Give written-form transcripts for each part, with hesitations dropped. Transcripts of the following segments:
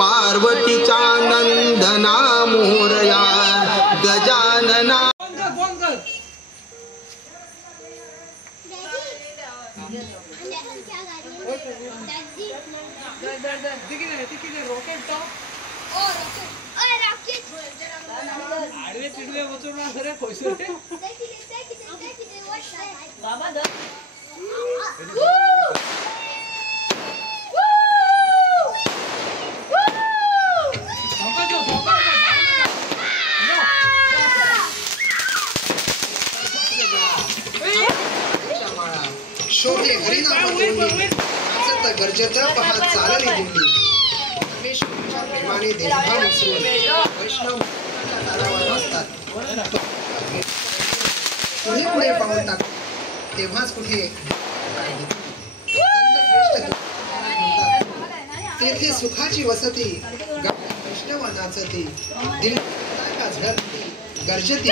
पार्वतीचा नंदना मोरया गजानना शोभे हरिनाम तोंडी नाचत गर्जत पहा चालली दिंडी परमेश्वराच्या प्रेमाने देहभान विसरून वैष्णव तालावर बसतात पुढे पुढे पाऊल टाक तेव्हाच कुठे संत श्रेष्ठ तेथे सुखाची वसती वैष्णव नाचती दिल का झळकती गर्जती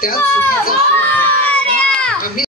त्यात सुखाचा